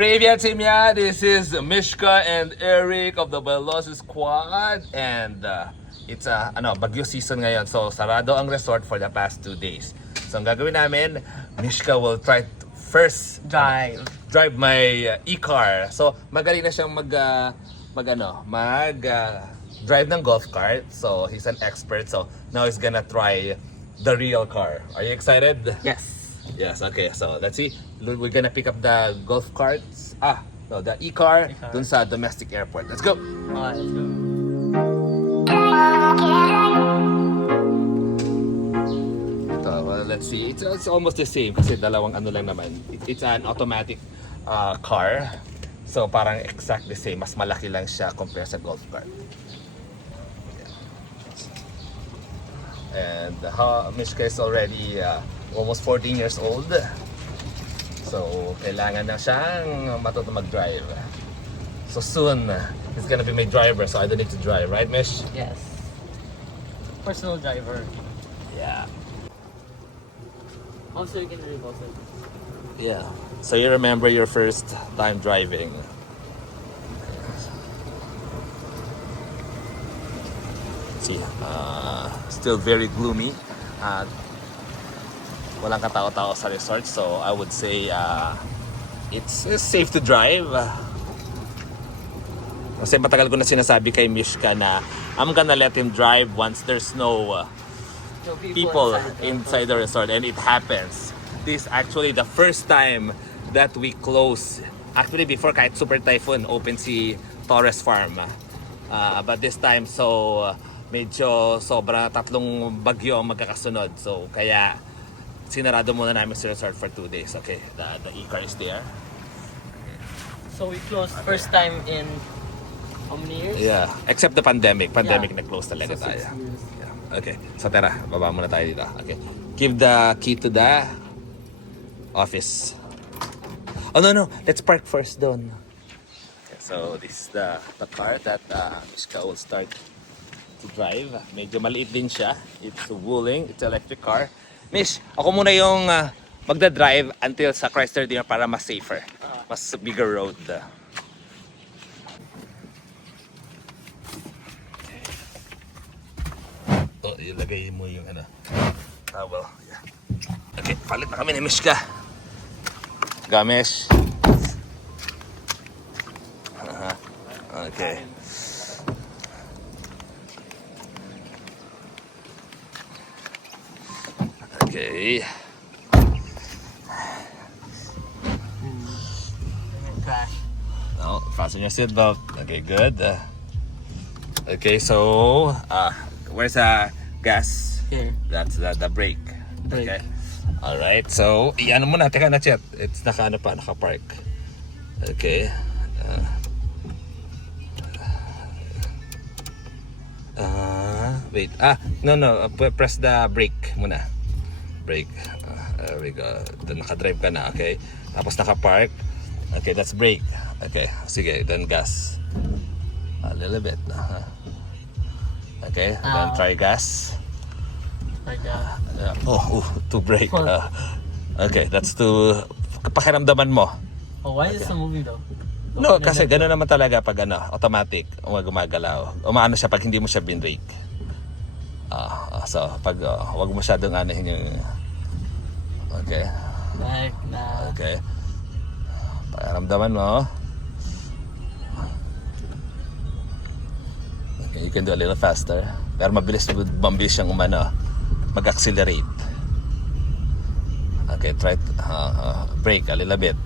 Привет, семья! This is Mishka and Eric of the Velocis Squad. And it's Bagyo season ngayon. So, sarado ang resort for the past 2 days. So, ang gagawin namin, Mishka will try to first drive my e-car. So, magaling na siyang drive ng golf cart. So, he's an expert. So, now he's gonna try the real car. Are you excited? Yes. Yes, okay. So, let's see. We're gonna pick up the golf carts. The e-car dun sa domestic airport. Let's go! Alright, let's go. Well, let's see. It's almost the same kasi dalawang ano lang naman. It's an automatic car. So, parang exact the same. Mas malaki lang siya compare sa golf cart. And Mishka is already almost 14 years old. So, kailangan na siyang matuto mag-drive. So soon, he's gonna be my driver, so I don't need to drive, right, Mish? Yes. Personal driver. Yeah. Also, you can read also. Yeah. So you remember your first time driving? See, still very gloomy. Walang katao-tao sa resort, so I would say it's safe to drive. Kasi matagal ko na sinasabi kay Mishka na I'm gonna let him drive once there's no people inside the resort, and it happens. This is actually the first time that we close. Actually, before kahit Super Typhoon, open si Torres Farm. But this time, so medyo sobra tatlong bagyo ang magkakasunod. So kaya sinarado muna namin si resort for 2 days. Okay, the e-car is there. So we closed first time in how many years? Yeah, except the pandemic. Pandemic Yeah. na-close talaga So 6 tayo. years. Yeah. Okay, so tara, baba muna tayo dito. Okay, give the key to the office. Oh no, let's park first doon. Okay, so this is the car that Mishka will start to drive. Medyo maliit din siya. It's Wuling, it's electric car. Mish, ako muna yung magda-drive until sa Chrysler dinner para mas safer. Mas bigger road. Oh, ilagay mo yung towel. Yeah. Okay, palit na kami ni Mishka. Gamesh. Okay. Okay. Crash. No, fasten your seatbelt. Okay, good. Okay, so where's gas? Here. That's the brake. Brake. Okay. All right. So, iyan mo na. Teka na, chat. It's naka-park. Okay. Wait. No. Press the brake muna. Brake. There we go. Naka-drive ka na, okay? Tapos naka-park. Okay, that's brake. Okay, sige, then gas. A little bit. Okay, then try gas. Like that. To brake. Okay, that's to pakiramdaman mo. Oh, why is it moving though? No, kasi gano'n naman talaga pag automatic, gumagalaw. Umaano siya pag hindi mo siya binrake. So, pag wag mo masyadong anahin yung... Okay. Like na. Okay. Pakiramdaman mo. Okay, you can do a little faster. Pero mabilis siyang mag-accelerate. Okay, try brake a little bit.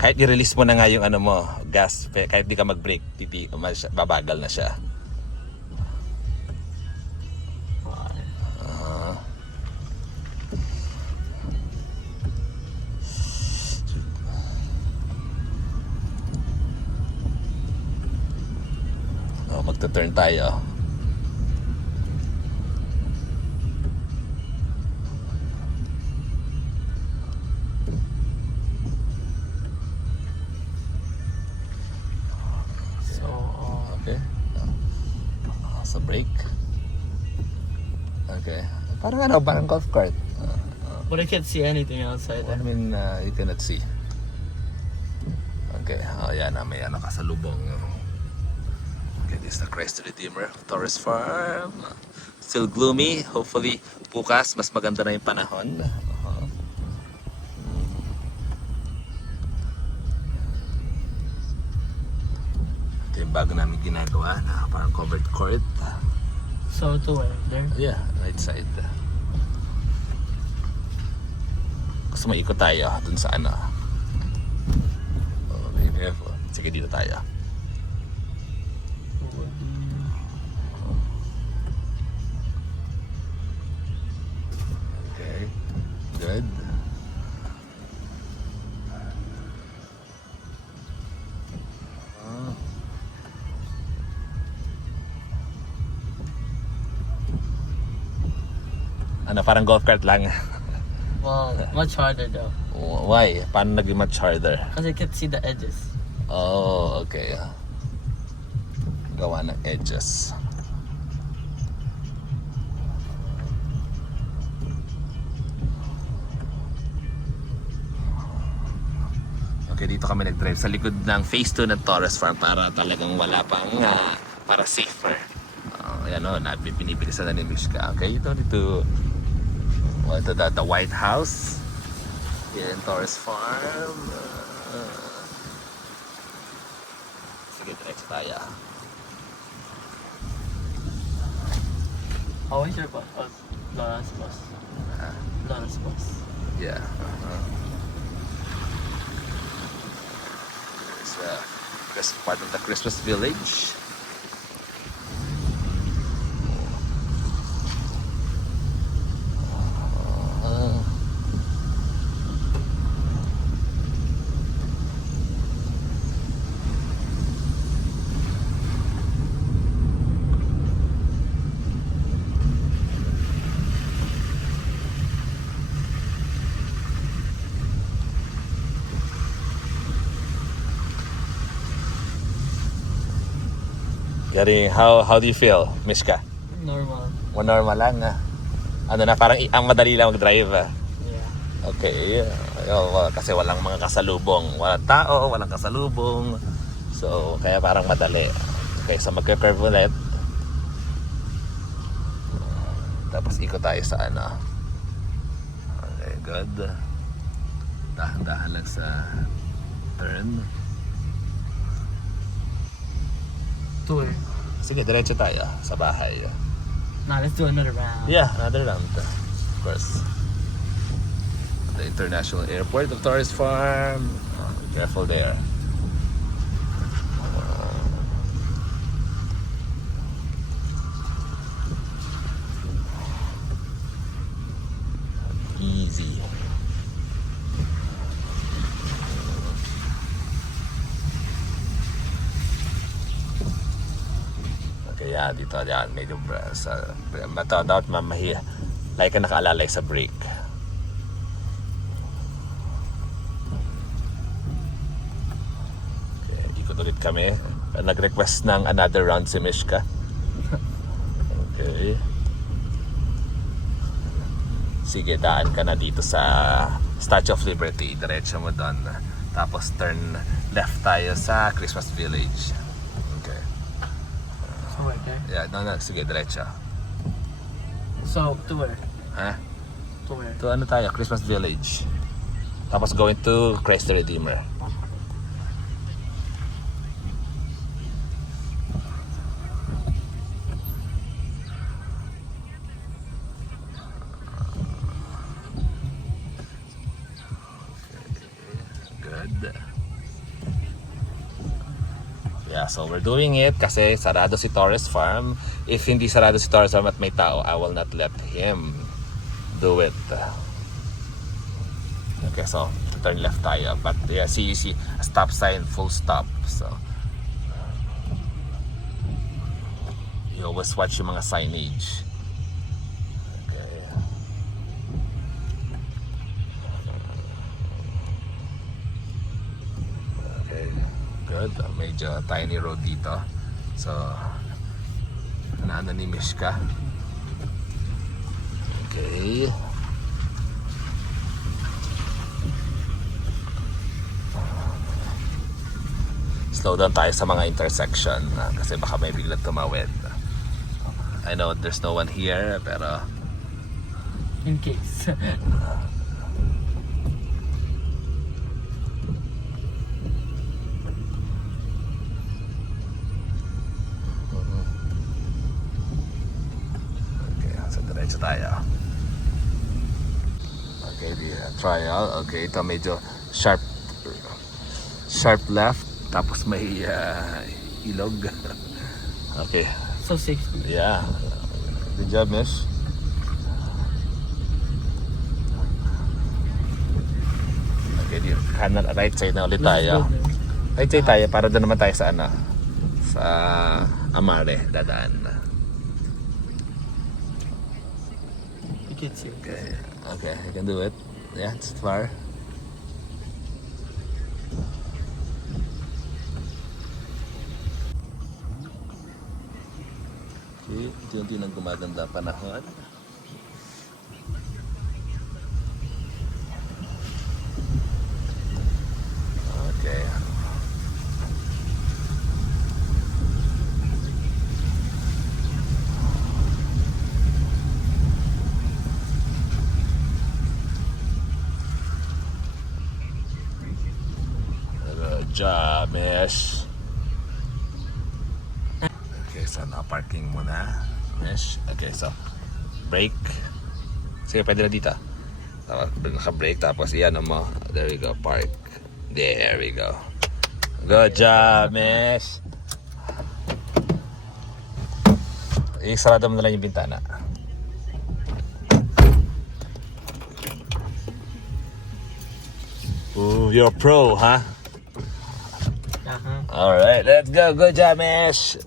Kahit i-release mo na nga yung gas, kahit di ka mag-brake, babagal na siya. Magta-turn tayo. Okay. Sa brake. Okay. Parang golf cart. But I can't see anything outside I there. mean, you cannot see. Okay, oh yan, may kasalubong. Okay, this is the Christ Redeemer, Torres Farm. Still gloomy. Hopefully, bukas, mas maganda na yung panahon. Ito yung bago namin ginagawa na parang covered court. So to where? There? Yeah, right side. Gusto mo ikot tayo dun sa ano. Oh, be careful. Sige, dito tayo. Okay, good. Ano, parang golf cart lang. Well, much harder though. Why? Paano naging much harder? Because I can't see the edges. Oh, okay. Gawa ng edges. Okay, dito kami nag-drive sa likod ng phase 2 ng Torres Farm para talagang wala pang para safer. Ayan o, binibilisan na ni Mishka. Okay, you don't need to the White House here in Torres Farm. Sige, diretso tayo. How is your bus? Oh, Laura's bus. Laura's bus. Yeah. There's part of the Christmas village. How do you feel, Mishka? Normal. Normal lang. Ano na, parang ang madali lang mag-drive. Yeah. Okay. Kasi walang mga kasalubong. Walang tao, walang kasalubong. So, kaya parang madali. Okay, so magka-curve ulit. Tapos ikot tayo sa ano. Okay, good. Dahan-dahan lang sa turn. To where? Sige, diretso tayo sa bahay. Nah, let's do another round. Yeah, another round. Of course. The International Airport of Torres Farm. Be careful there. Easy. Okay, yeah, dito yan. Medyo sa matandaan mamahiya. Like ka nakaalalay sa brake. Okay, ikot ulit kami. Nag-request ng another round si Mishka. Okay. Sige, daan ka na dito sa Statue of Liberty. Diretso mo doon. Tapos turn left tayo sa Christmas Village. Okay. So where? There? Yeah, no, sige, diretso. So to where? Ha? To where? To ano tayo? Christmas Village. Tapos going to Christ the Redeemer. Good. Yeah, so we're doing it kasi sarado si Torres Farm. If hindi sarado si Torres Farm at may tao, I will not let him do it. Okay, so turn left tayo. But yeah, see, you see a stop sign, full stop. So you always watch yung mga signage. Okay. Okay, good. Medyo tiny road dito. So naano ni Mishka. Okay. Slow down tayo sa mga intersection kasi baka may biglang tumawid. I know there's no one here, pero In case. okay, so diretso tayo. Okay, the trial. Okay, ito medyo sharp left, tapos may ilog. Okay, So safety. yeah. Good job, miss. Okay, di kanan, right side na ulit tayo. Right side tayo para doon naman tayo sa ano, sa Amare dadaan. You can see. Okay, okay, I can do it. Yeah, it's far. Okay, unti-unti nang gumaganda ang panahon. Okay. Good job, miss. Okay, so na-parking muna. Miss. Okay, so brake. Sige, pwede na dito. Tapos naka-brake, tapos iyan mo. There we go, park. There we go. Good job, miss. Isarado mo na lang yung bintana. Ooh, you're a pro, huh? Uh-huh. Alright, let's go. Good job, miss.